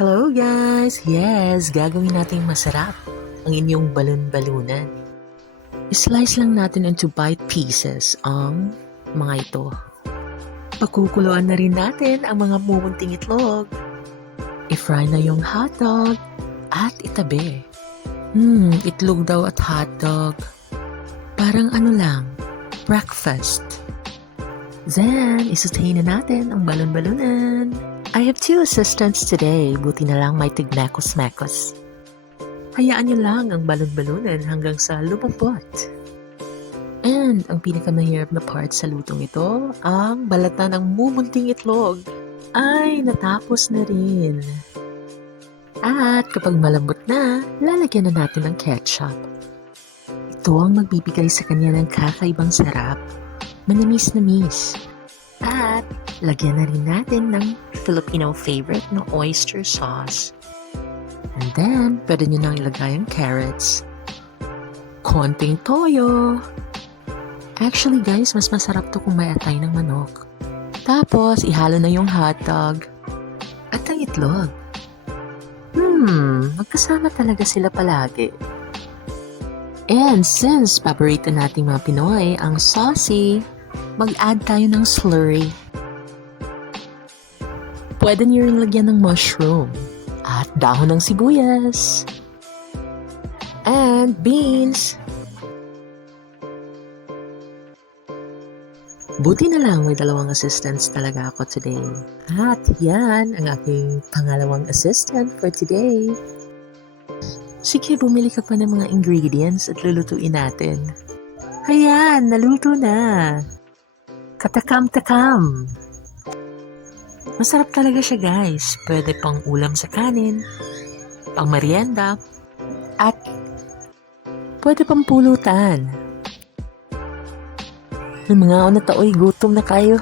Hello guys! Yes, gagawin natin masarap ang inyong balon-balunan. I-slice lang natin into bite pieces ang mga ito. Pakukuluan na rin natin ang mga mumunting itlog. I-fry na yung hotdog at itabi. Hmm, itlog daw at hotdog. Parang ano lang, breakfast. Then, isasahin na natin ang balon-balunan. I have two assistants today. Buti na lang may tignakos-makos. Hayaan niyo lang ang balon-balunan hanggang sa lumambot. And ang pinakamahirap na part sa lutong ito, ang balatan ng mumunting itlog. Ay, natapos na rin. At kapag malambot na, lalagyan na natin ng ketchup. Ito ang magbibigay sa kanya ng kakaibang sarap. Manamis-namis. At lagyan na rin natin ng Filipino favorite na oyster sauce. And then, pwede nyo nang ilagay ang carrots. Konting toyo. Actually guys, mas masarap to kung may atay ng manok. Tapos, ihalo na yung hotdog. At ang itlog. Hmm, magkasama talaga sila palagi. And since paborito nating mga Pinoy ang saucy, mag-add tayo ng slurry. Pwede niyo rin lagyan ng mushroom at dahon ng sibuyas. And beans. Buti na lang may dalawang assistants talaga ako today. At yan ang aking pangalawang assistant for today. Sige, bumili ka pa ng mga ingredients at lulutuin natin. Ayan, naluto na. Katakam-takam. Masarap talaga siya guys. Pwede pang ulam sa kanin, pang merienda, at pwede pang pulutan. Ng mga una taoy, gutom na kayo.